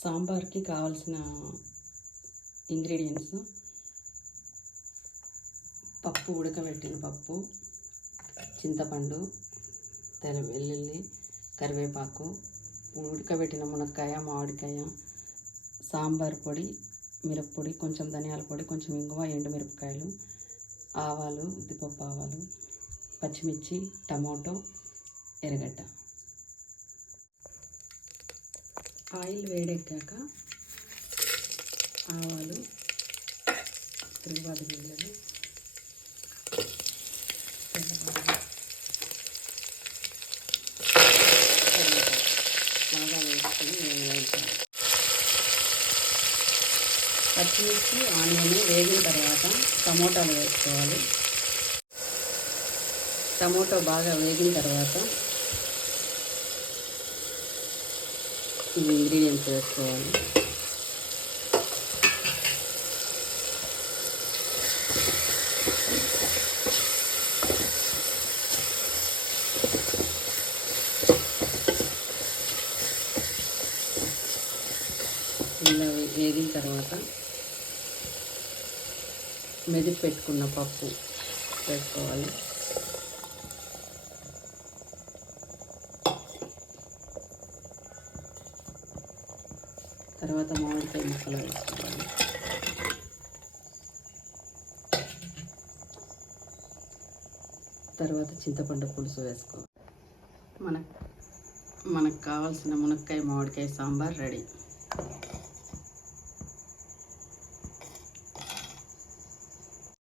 సాంబార్కి కావాల్సిన ఇంగ్రీడియంట్స్: పప్పు, ఉడకబెట్టిన పప్పు, చింతపండు, వెల్లుల్లి, కరివేపాకు, ఉడకబెట్టిన మునక్కాయ, మామిడికాయ, సాంబార్ పొడి, మిరప్పొడి, కొంచెం ధనియాల పొడి, కొంచెం ఇంగువ, ఎండుమిరపకాయలు, ఆవాలు, ఉద్దిపప్పు ఆవాలు, పచ్చిమిర్చి, టమాటో, ఎర్రగడ్డ. ఆయిల్ వేడెక్కాక ఆవాలు, తిరుగుబాటు గింజలు, బాగా వేసుకొని వేయించాలి. పచ్చిమిర్చి, ఆనియన్ వేగిన తర్వాత టమోటాలు వేసుకోవాలి. టమోటో బాగా వేగిన తర్వాత ఇవి ఇంగ్రీడియంట్స్ వేసుకోవాలి. ఇలా వేగిన తర్వాత మెదిపి పెట్టుకున్న పప్పు వేసుకోవాలి. తర్వాత మామిడికాయ ముక్కలు వేసుకోవాలి. తర్వాత చింతపండు పులుసు వేసుకోవాలి. మనకు కావాల్సిన మునక్కాయ, మామిడికాయ సాంబార్ రెడీ.